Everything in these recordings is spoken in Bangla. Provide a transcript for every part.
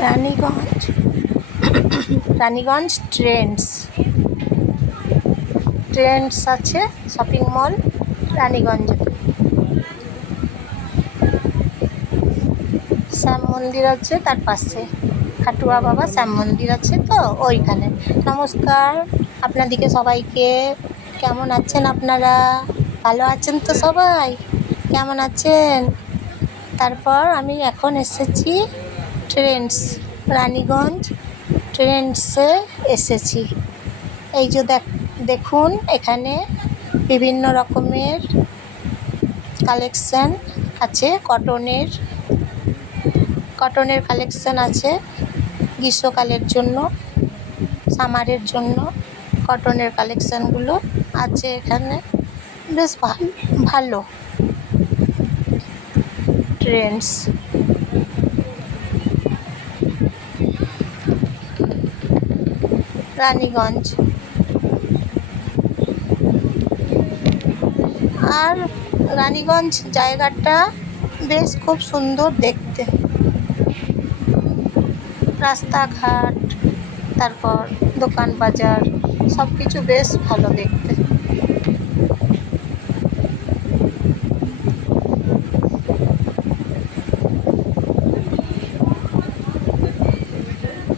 রানীগঞ্জ রানীগঞ্জ ট্রেন্ডস আছে শপিং মল রানীগঞ্জে। শ্যাম মন্দির আছে তার পাশে, খাটুয়া বাবা শ্যাম মন্দির আছে তো ওইখানে। নমস্কার আপনাদিকে সবাইকে, কেমন আছেন আপনারা? ভালো আছেন তো সবাই? কেমন আছেন? তারপর আমি এখন এসেছি রানীগঞ্জ ট্রেন্ডসে এসেছি। এই যে দেখুন এখানে বিভিন্ন রকমের কালেকশান আছে, কটনের কালেকশান আছে গ্রীষ্মকালের জন্য, সামারের জন্য কটনের কালেকশানগুলো আছে এখানে। বেশ ভালো ট্রেন্ডস। রানীগঞ্জ আর রানীগঞ্জ জায়গাটা বেশ খুব সুন্দর দেখতে, রাস্তাঘাট তারপর দোকান বাজার সব কিছু বেশ ভালো দেখতে।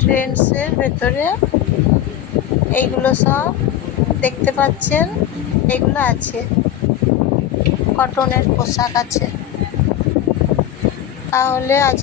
ট্রেন্ডসের ভেতরে এইগুলো সব দেখতে পাচ্ছেন, এগুলো আছে কটনের পোশাক আছে। তাহলে আজ